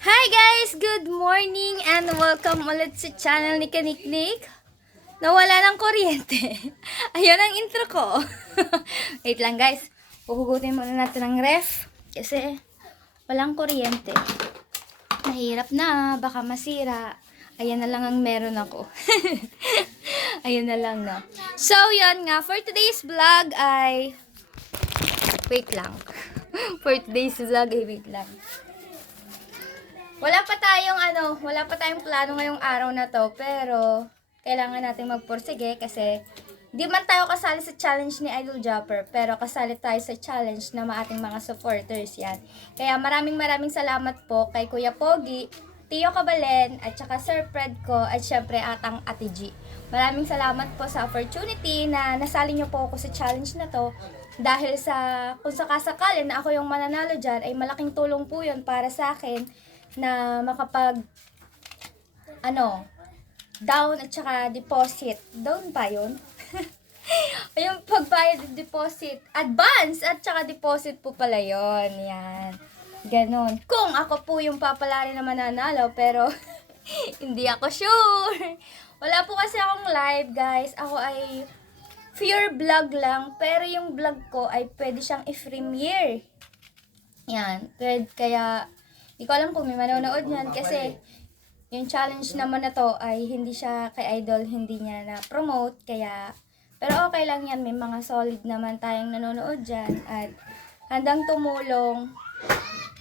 Hi guys! Good morning and welcome ulit sa channel ni Kaniknik. Nawala ng kuryente. Ayun ang intro ko. Wait lang guys. Puhugutin muna natin ng ref. Kasi walang kuryente. Mahirap na. Baka masira. Ayan na lang ang meron ako. Ayun na lang na. So yun nga. For today's vlog ay... Wait lang. For today's vlog ay wait lang. Wala pa tayong plano ngayong araw na to, pero kailangan natin magpursige kasi di man tayo kasali sa challenge ni Idol Jopper, pero kasali tayo sa challenge ng ating mga supporters yan. Kaya maraming salamat po kay Kuya Pogi, Tio Cabalen, at saka Sir Fred ko, at syempre atang Ate G. Maraming salamat po sa opportunity na nasali nyo po ako sa challenge na to. Dahil sa, kung sakasakali na ako yung mananalo dyan, ay malaking tulong po yun para sa akin na makapag down at saka deposit. Down pa yun? Yung pagbayad deposit, advance at saka deposit po pala yun. Yan. Ganon. Kung ako po yung papalari na mananalo, pero hindi ako sure. Wala po kasi akong live, guys. Ako ay pure vlog lang, pero yung vlog ko ay pwede siyang i-premiere. Yan. Kaya di ko alam kung may manonood niyan kasi yung challenge naman na to ay hindi siya kay Idol, hindi niya na-promote. Kaya, pero okay lang yan. May mga solid naman tayong nanonood dyan at handang tumulong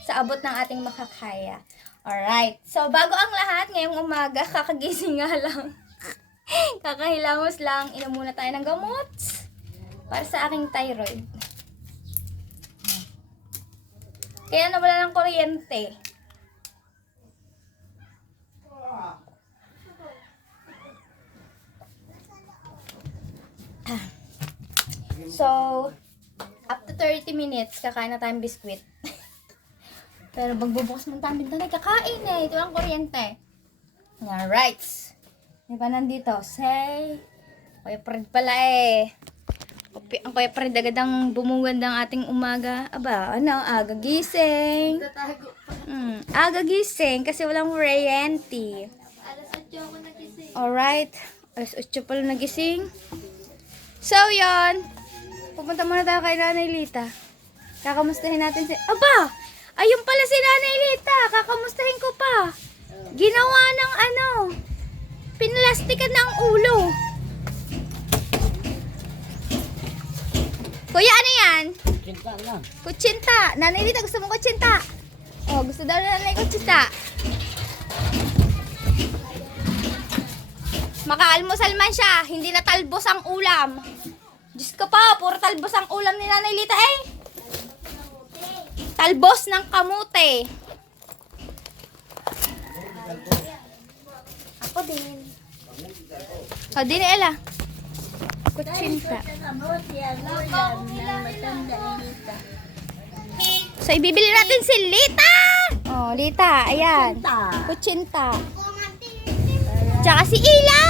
sa abot ng ating makakaya. Alright. So, bago ang lahat, ngayong umaga, kakagising nga lang. Kakahilamos lang. Inom muna tayo ng gamot para sa aking thyroid. Kaya nawala ng kuryente. So, up to 30 minutes, kakain na tayong biskwit. Pero magbubukas mo tayong bintana, kakain eh. Ito ang kuryente. Alright. Di ba nandito? Say, Kuya Fred pala eh. Ang Kuya Fred agad ang bumungad ng ating umaga. Aba, aga gising. Aga gising kasi walang kuryente. Alas 8 ako nagising. Alright. Alas 8 pala nagising. So, yon. Pupunta muna tayo kay Nanay Lita. Kakamustahin natin si... Aba! Ayun pala si Nanay Lita. Kakamustahin ko pa. Ginawa ng pinlastikan ng ulo. Kuya, ano yan? Kutsinta lang. Kutsinta. Nanay Lita, gusto mo kutsinta? Oh, gusto daw na nanay kutsinta. Makaalmusal man siya, hindi na talbos ang ulam. Diyos ko pa, puro talbos ang ulam ni Nanay Lita eh. Talbos ng kamute. Ako din. O, din Ella. Kutsinta. So, ibibili natin si Lita. Oh, Lita, ayan. Kutsinta. Tsaka si Ila.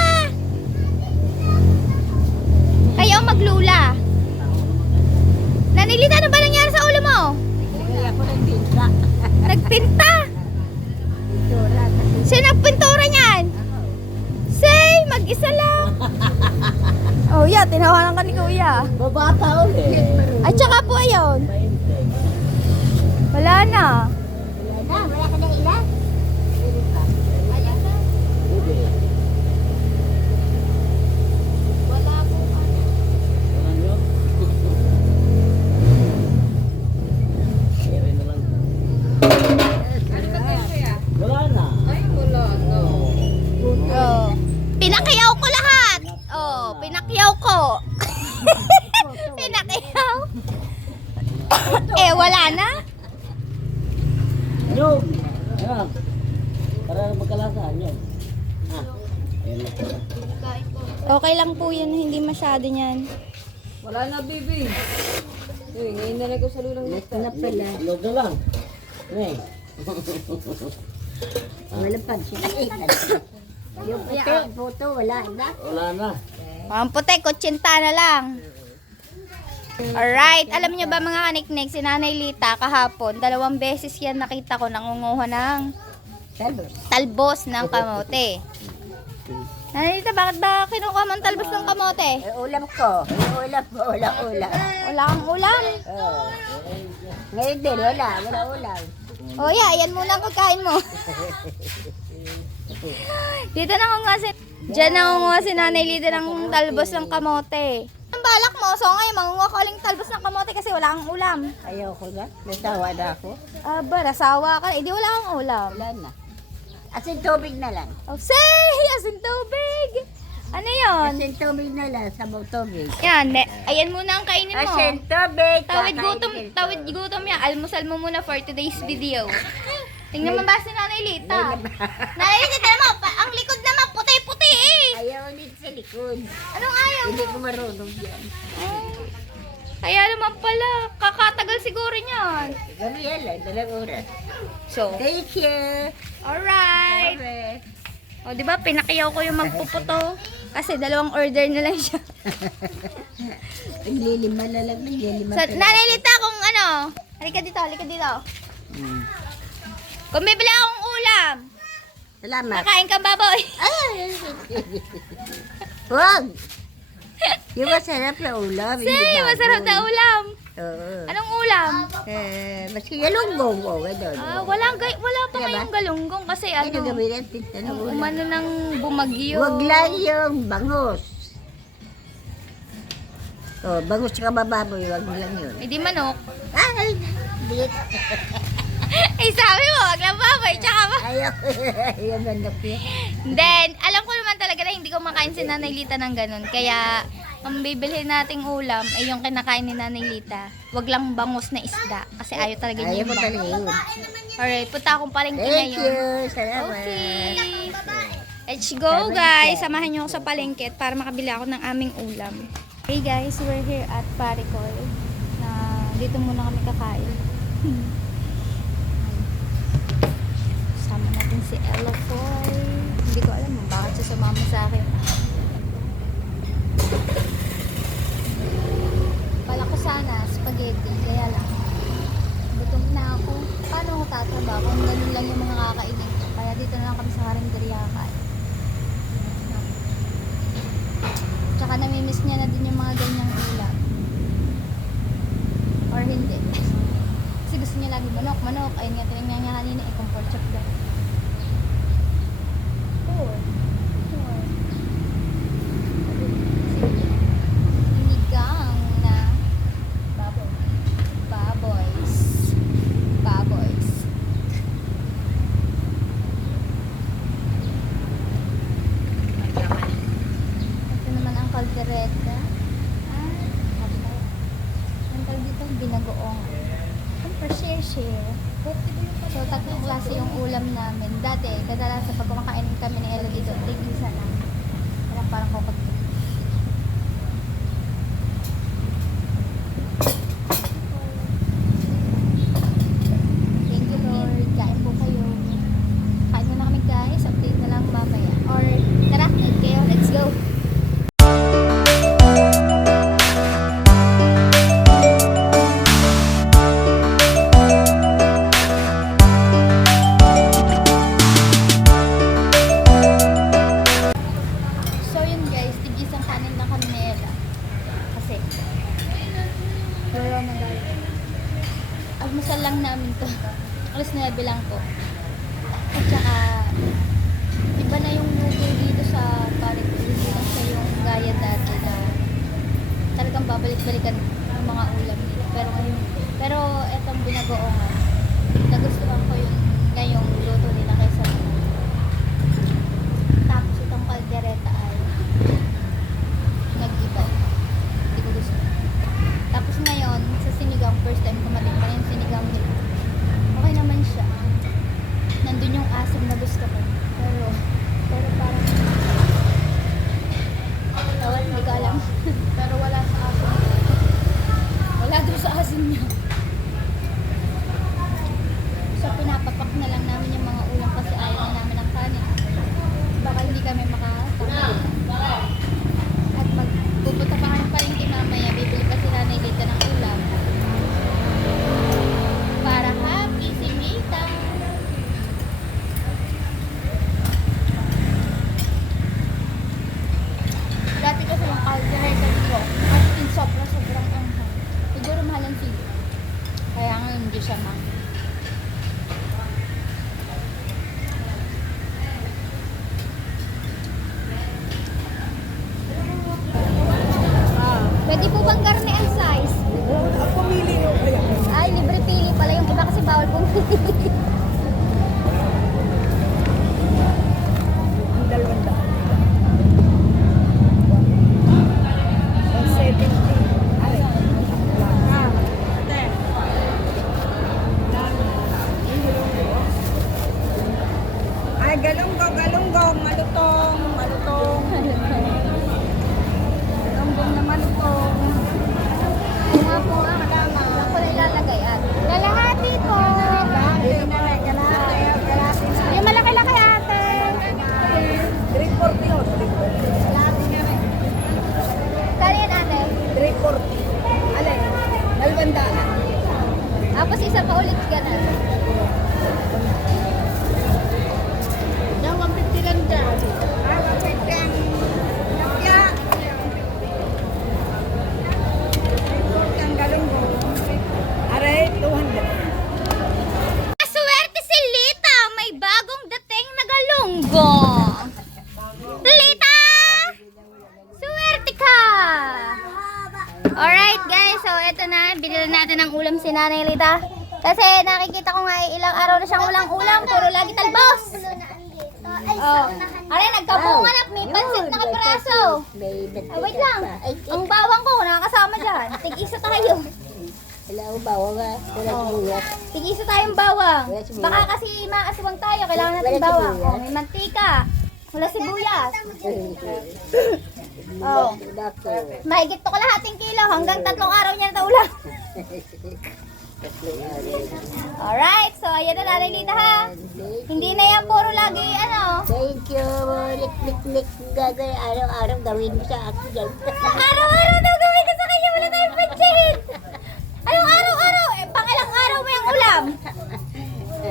Kayo ang maglula. Nanilita, ano ba nangyari sa ulo mo? Hindi ako nagpinta. Nagpinta? Sino nagpintura niyan? Say, mag-isa lang. Oh, yeah, tinawanan ka ni Kuya. Babata ulit. At saka po ayun. Wala na. Wala ka na ilan? Wala po Wala na. Oh. Pinakyaw ko lahat. Oh, pinakyaw ko. Pinakyaw. Wala na. Nyog. Ayan. Para magkalasan yun. Ayan na pala. Okay lang po yan, hindi masyado niyan. Wala na, baby. Ngayon na lang ko sa lulang lista. Na pala. Log na lang. Hey. Wala pa siya. Yung puto, wala na. Wala na. Ang puti, kutsinta na lang. Alright, alam niyo ba mga kaniknik, si Nanay Lita kahapon, 2 beses yan nakita ko nangunguha ng Talbos. Talbos ng kamote. Nanay Lita, bakit ba kinukuha mo ang talbos ng kamote? Eh, ulam ko. Ulam ko. Wala ulam. Wala kang ulam. Oh. Ngayon din, wala. Wala ulam. O yeah, yan muna ang kakain mo. Dito nangunguha si... Diyan nangunguha si Nanay Lita ng talbos ng kamote. Ang balak mo, so ngayon mangunguha ka uling talbos ng kamote kasi wala kang ulam. Ayaw ko na. Nasawa na ako. Aba, nasawa ka. Eh, di wala kang ulam. Wala na. Asin tubig na lang. Oh, say! Asin tubig! Ano yon? Asin tubig na lang. Sabaw tubig. Yan, ayan muna ang kainin mo. Asin tubig. Tawid gutom yan. Almusal mo muna for today's video. Tingnan mo ba si Nanay Lita? Nanay Lita, tingnan mo, ang likod naman, puti-puti eh. Ayaw ulit sa likod. Anong ayaw mo? Hindi ko marunong yan. Kaya naman pala, kakatagal siguro niyan. Gabi yan lang. 2 oras. So, Thank you. alright. Alright. O, di ba, pinakiyaw ko yung magpuputo. Kasi 2 order na lang siya. Naglilima na lang. Naglilima So, Nanay Lita, kung ano, halika dito, halika dito. Kung bibili akong ulam, Salamat. makain ka baboy. Ay! Huwag! Yung masarap na ulam. hindi Say, masarap na baboy. ulam. Oo. Anong ulam? Maski galunggong ko. Ganun. Wala pa Diba? ngayong galunggong kasi Ano ano, gawin natin? Ano ulam? umano nang bumagyo. Huwag lang yung bangus. Oh, bangus ka bababoy. Huwag lang yun. Hindi manok. Ay! Bit. Eh sabi mo, wag lang baboy, tsaka ba? Ayaw. Ayaw manok yun. Then, alam ko naman talaga na hindi ko makain si Nanay Lita ng ganun. Kaya, ang bibilhin nating ulam ay yung kinakain ni Nanay Lita. Wag lang bangus na isda. Kasi ayaw talaga niya Ayaw yung mo talaga bangus. yun. Alright, punta akong palengke Thank ngayon. you. Salamat. Okay. Let's go guys. Samahan niyo ako sa palengke para makabili ako ng aming ulam. Hey guys, we're here at Paricol. Na dito muna kami kakain. Sama natin si Ella Foy. Hindi ko alam kung bakit siya sumama sa akin. Pala ko sana spaghetti, kaya lang. Gutom na ako. Paano ako tatrabaho kung ganun lang yung mga kakainin ko? Kaya dito na lang kami sa karinderya kakain. Tsaka namimiss niya na din yung mga ganyang ulam. Or hindi. Kasi gusto niya lagi manok. Ayun nga, tinignan niya kanina, kung pork chop daw. Sinigang na baboys. Ito naman ang kaldereta. Ang tawag dito, binagoong. Ang share. So, tatlong klase yung ulam namin. Dati, kadalasan pag kumakain kami ni Ella dito, tig-isa lang. Parang kokot. Thank you, Lord. Kain po kayo. Kain muna kami, guys. Update na lang mamaya. Or, tara, nag kayo. Let's go. So yun guys, tig-isang kanin lang kami ni Ella. Kasi, almusal lang namin to. Alas 9 lang po. At saka, iba na yung luto dito sa Paricol. Hindi lang siya yung gaya dati na talagang babalik-balikan yung mga ulam nila. Pero etong binagoongan, nagustuhan ko yung ngayong luto nila kaysa tapos itong kaldereta ay nag-iba. Hindi ko gusto. Tapos ngayon, sa sinigang, first time kumating pa yung sinigang nila. Okay naman siya. Nandun yung asim na gusto ko. Pero parang hindi ko alam. Pero wala sa asim. Wala doon sa asim niya. So pinapapak na lang namin yung mga ulam kasi ayaw na namin ng kanin. Baka hindi kami makakasama. At pupunta pa kami palengke mamaya, bibili pa si Nanay Lita ng ulam. Para happy si Mita. Ay, galunggong, malutong. Galunggong na malutong. Yung nga po, madama. Saan ko na ilalagay? Lalahati po. Yung malaki-laki ate. 340 yun. Kano yan ate? 340. Alin? Dalawandaan. Tapos isa pa ulit ganun. Yung 150 lang dyan. Ah, 150 ang lapya. 340 ang galunggong. Aray, 200. Swerte si Lita! May bagong dating na galunggong! Lita! Swerte ka! Alright guys, so eto na. Binili natin ng ulam si Nanay Lita. Kasi nakikita ko nga ilang araw na siyang ulang-ulam. Puro lagi talbos. Oh. Aray, nagkabunga na. May pansit na kapraso. Wait lang. Ang bawang ko, nakakasama dyan. Tig-isa tayo. Wala ko bawang ha. Wala sibuyas. Tig-isa tayong bawang. Wala sibuyas. Baka kasi maaswang tayo. Kailangan natin Wala bawang. sibuyas. Oh, may mantika. Wala sibuyas. Oh. Mahigit to kalahating kilo. Hanggang 3 araw niya na ulam. Alright. So, ayan na Nanay Lita ha. Hindi na yan puro lagi ano. Thank you. Lik-lik-lik. Gagawin araw-araw gawin mo sa akin dyan. Araw-araw daw gawin ko sa kanya. Wala tayong budget. Anong araw-araw? Pangalang araw mo yung ulam.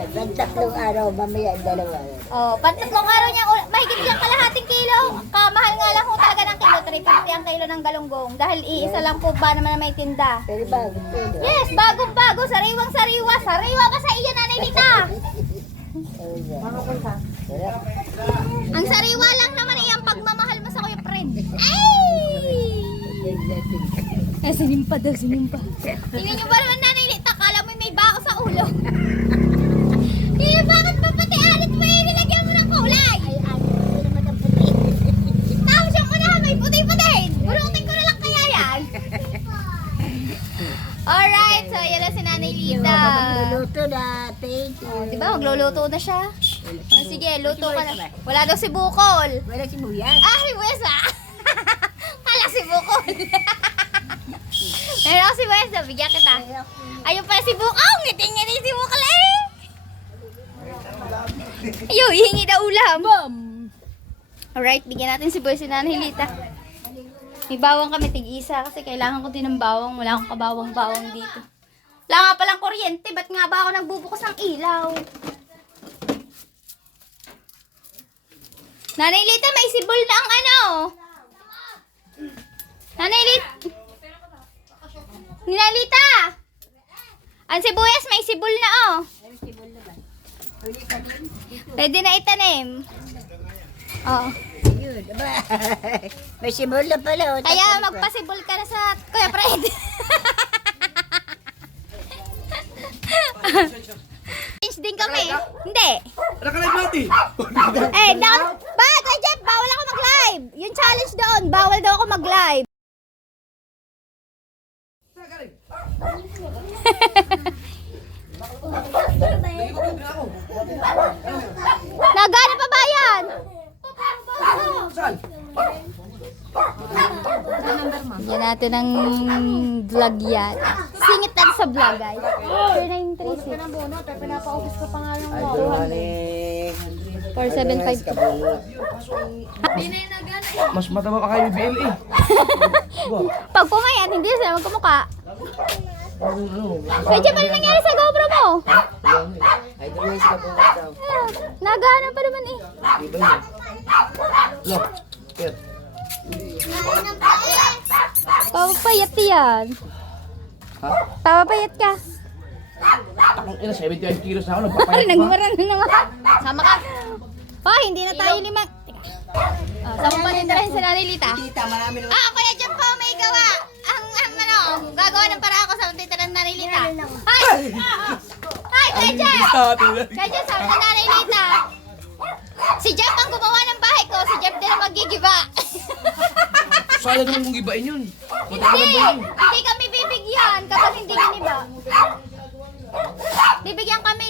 Pag 3 araw, mamaya 2. Oh, pantatlong araw niya, mahigit yung kalahating kilo. Kamahal nga lang ho talaga ng kilo, 350 ang kilo ng galunggong. Dahil iisa lang po ba naman na may tinda. Pero bago, pero. Yes, bagong-bago, sariwang-sariwa. Sariwa ba sa iyo, Nanay Lita? Ang sariwa lang naman ay ang pagmamahal mo sa kuya friend. Ay! Sinimpa daw, sinimpa. Tingnan niyo ba naman, Nanay Lita? Kala mo may bao sa ulo. Bakit ba pati alit mo nilagyan mo ng kulay? Ay, ano naman ang puti. Tapos yung unahan may puti-puti. Bunutin ko na lang kaya yan. Alright, so yan na si Nanay Lita. Magluluto na. Thank you. Oh, diba, magluluto na siya. Oh, sige, luto ka na. Wala daw si Bukol. Wala sibuyas. Ay, Wesa! Kala si Bukol. Meron ako si Wesa, bigyan kita. Ayun pala si Bukol. Oh, ngiti-ngiti si Bukol eh. Ayaw, hihingi na ulam. Alright, bigyan natin si Boy si Nanay Lita. May bawang kami tig-isa kasi kailangan ko din ng bawang. Wala akong kabawang-bawang dito. Wala nga palang kuryente. Ba't nga ba ako nagbubukas ng ilaw? Nanay Lita, may sibol na ang ano. Nanay Lita. Nanay Lita. Ang sibuyas, may sibol na oh. Pwede na itanim. Oo. Yun, diba? May sibol na pala. Kaya magpasibol ka na sa Kuya Fred. Change din kami. Hindi. Nakalive natin! Eh, bakit? Ay, Jeff, bawal ako mag-live. Yung challenge doon, bawal daw ako mag-live. Nagana pa ba yan? Saan? Yan natin ang vlog yan. Singit natin sa vlog, guys. 4936. Idol Haning. 475. Mas mataba pa kayo BL eh. Pag pumayan, hindi na sila magkamukha. Ano? Medyo pa rin nangyari sa GoPro mo. Idol Haning sa kabungat daw. Nagana pa naman eh. Iba yun. Look. Here. Papapayat yan. Ha? Papapayat ka. Takong ina, 75 kilos na ako. Ay, Nagpapayat pa. nagmura na naman. Sama ka. Oh, hindi na tayo limang. Oh, sama pa din rin sa Nanay Lita. Tita, marami naman. Kuya Jam po, may gawa. Ang ano, gagawa ng para ako sa tita ng Nanay Lita. Ay! Ay, Kuya Jam! Kuya Jam, sabi ng Nanay Lita. Si Jeff ang gumawa ng bahay ko, si Jeff din ang magigiba. Sayang naman mong gibain yun. Hindi kami bibigyan kapag hindi giniba. bibigyan kami,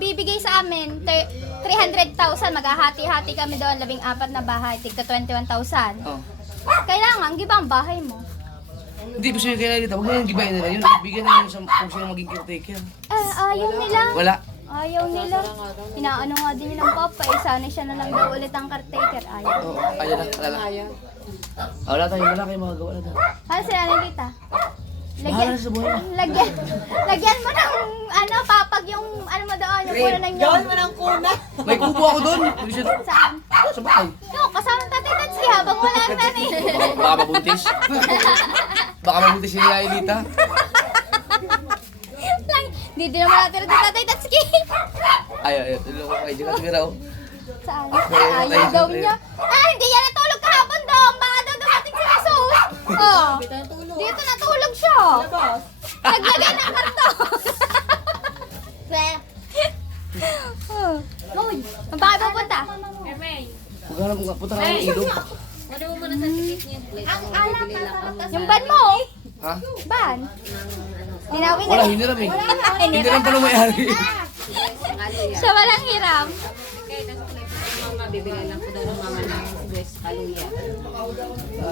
bibigay sa amin 300,000. Maghahati-hati kami doon, 14 na bahay, tigka 21,000. Oh. Kailangan, giba ang bahay mo. Hindi, gusto nyo kailangan dito. Huwag nyo yung gibayin nila yun. Bigyan na yun sa kung sino maging caretaker. Ayaw nila. Wala. Ayaw nila. Inaano nga din yun ng papa, sana siya na lang daw ulit ang caretaker. Ayaw. Oo, ayaw na. Wala na. Wala tayo. Wala kayo magagawa na. Ano sila nalita? Bahala na sa buhay na. Lagyan mo ng ano, papag yung ano mo doon, yung kuna ng yun. May kubo ako doon. Hindi siya Saan? sa bahay. No, kasama tatay Tatsi habang wala ang nanay. Baka mabuntis. Baka mabuntis si Elita. Hindi din naman natin rin tatay Tatsi. Ayaw. Tulong ko kayo. Diyan ka tumira oh. Saan? Ayaw daw niya. Hindi yan natulog kahapon doon. Baka daw dumating si Jesus. Oh. Dito natulog siya. Naglagay ng karton. Uy, bakit pupunta? Huwag ka na punta ka ng ilog. Yung ban mo? Ha? Ban? Dinawin Wala, na. hiniram eh. Hiniram pala may-ari. Siya walang hiram.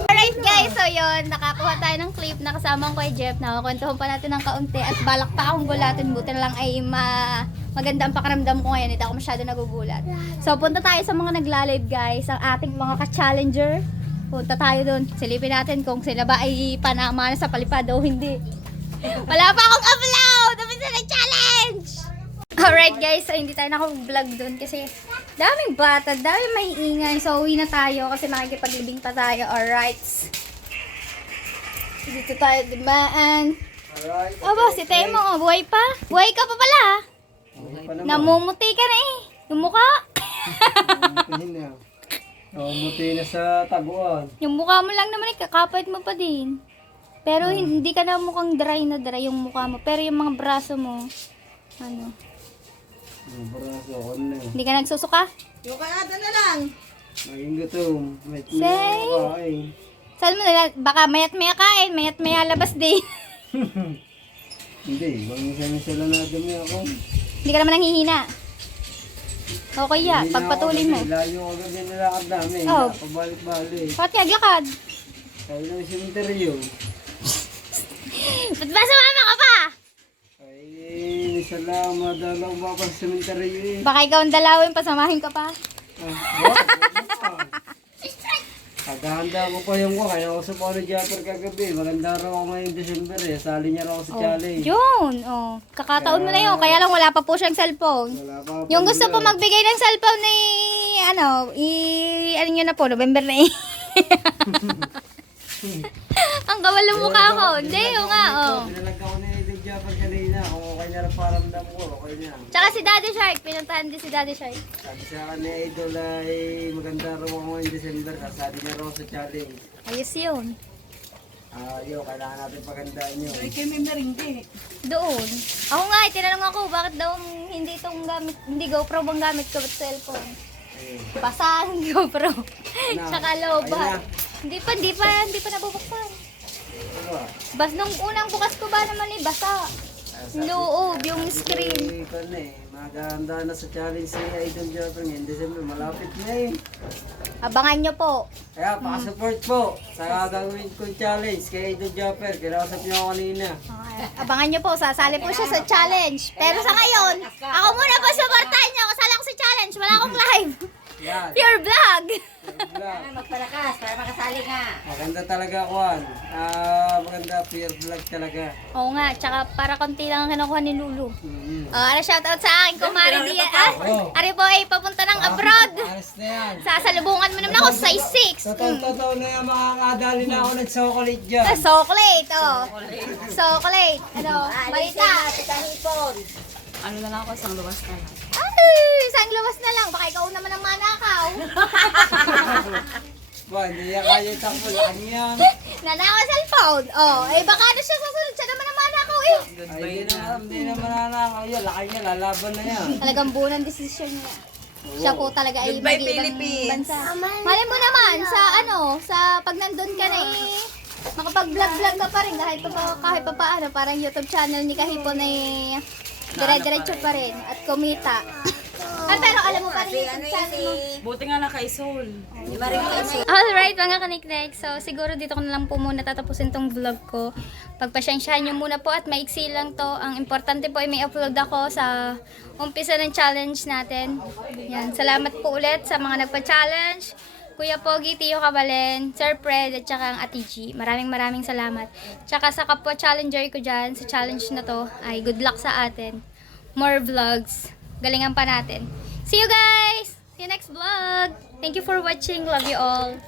Alright guys, so yun, nakakuha tayo ng clip na kasama ko kay Jeff. Nakakwentuhan pa natin ng kaunti at balak pa akong gulatin. Buti na lang ay maganda ang pakiramdam ko ngayon. Hindi ako masyado nagugulat. So punta tayo sa mga nagla-live guys, ang ating mga ka-challenger. Punta tayo doon. Silipin natin kung sila ba ay panama na sa palipad o hindi. Wala pa akong upload! Dapat na nag-challenge! Alright guys, so hindi tayo naka-vlog doon kasi daming bata, daming may ingay. So uwi na tayo kasi makikipaglibing pa tayo. Alright. Dito tayo dumaan. Aba, si Temo, buhay pa? Buhay ka pa pala. Namumuti ka na eh. Yung mukha. Muti na sa taguan. Yung mukha mo lang naman eh, kakapit mo pa din. Pero hindi ka na mukhang dry na dry yung mukha mo. Pero yung mga braso mo, ano, hindi ka nagsusuka? Maging gutom. May Say. kumakain. Saan mo nila? Baka mayat maya kain, mayat maya labas din. Hindi, misa lang na dumi ako. Hindi ka naman nanghihina. Okay yan, Hindi na pagpatuloy ako mo. kasi Layo ako gabi nilakad namin. Oh. Pabalik-balik. Pati aglakad. Kaya ng sementeryo. Ba't ba sumama ka pa? Ay, isa lang madalaw ba pa sa sementeryo eh. Baka ikaw ang dalawin, pasamahin ka pa. Paghahanda ko pa yung ko, kaya ako sa Paolo Japper kagabi. Maganda raw ako ngayong December eh. Sali niya raw ako sa challenge. Yun, oh. Kakataon mo na yun. Kaya lang wala pa po siyang cellphone. Wala pa ako Yung gusto po pamilya. magbigay ng cellphone ni, ano, ano nyo na po, November na eh. Ang kawal ng mukha ko. Hindi, yung nga, oh. Pinalagay ko na yung Japper kanina. Kung okay na rin paramdam ko, okay na. Tsaka si Daddy Shark, pinuntahan din si Daddy Shark. Sabi sa akin ni Idol ay maganda raw ako ngayong December. Sabi niya raw sa challenge. Ayos yun. Yo, kailangan natin pagandaan yun. Doon. Ako nga, tinanong ako, bakit daw hindi itong gamit, hindi GoPro bang gamit ko, but cellphone? Ayun. Basa ang GoPro. Tsaka lobat. Ayun Hindi pa nabubuksan. Ano ba? Bas nung unang bukas ko ba naman eh, basa. Loob, yung screen. Ito na eh. Maganda na sa challenge si Idol Japper ngayon. December, malapit na eh. Abangan nyo po. Kaya pakasupport po sa gagawin kong challenge kay Idol Japper. Kinausap niya ako kanina. Abangan nyo po, sasali po siya sa challenge. Pero sa ngayon, ako muna po supportahan nyo. Kasali ako sa challenge, wala akong live. Yan. Pure vlog. Vlog. Magpalakas para makasali ka. Maganda talaga, Juan. Maganda, pure vlog talaga. Oo nga, tsaka para konti lang ang kinukuha ni Lulu. Mm-hmm. Shoutout sa akin, kumari Dia. Ari po ay papunta ng abroad. Aras na yan. Sasalubungan mo naman ako, size 6. Totoo na yung makakadali na ako nag-chocolate dyan. Chocolate, oh. Chocolate. Ano, balita. Ano na lang ako, isang luwas na lang. Ay, isang luwas na lang. Baka ikaw naman ang manakaw. Ba, hindi yan kaya yung takbo. Laki yan. Nanakaw cellphone. Oh, eh baka na siya sasunod. Siya naman ang manakaw eh. Ay, hindi na mananakaw yan. Laki niya, lalaban na yan. Talagang buo ng desisyon niya. Siya po talaga ay mag-ibang bansa. Mali mo naman, sa pag nandun ka na eh, makapag-vlog-vlog ka pa rin kahit pa paano. Parang YouTube channel ni Kahipon ay dire-diretso pa rin at kumita. Pero alam mo pa rin yung channel mo. Buti nga na kay Soul. Alright mga kaniknek, so siguro dito ko na lang po muna tatapusin tong vlog ko. Pagpasyensyahan nyo muna po at maiksi lang to. Ang importante po ay may upload ako sa umpisa ng challenge natin. Yan. Salamat po ulit sa mga nagpa-challenge. Kuya Pogi, Tio Kabalen, Sir Fred, at saka ang Ate G. Maraming salamat. Tsaka sa kapwa challenger ko dyan, sa challenge na to, ay good luck sa atin. More vlogs. Galingan pa natin. See you guys! See you next vlog! Thank you for watching. Love you all.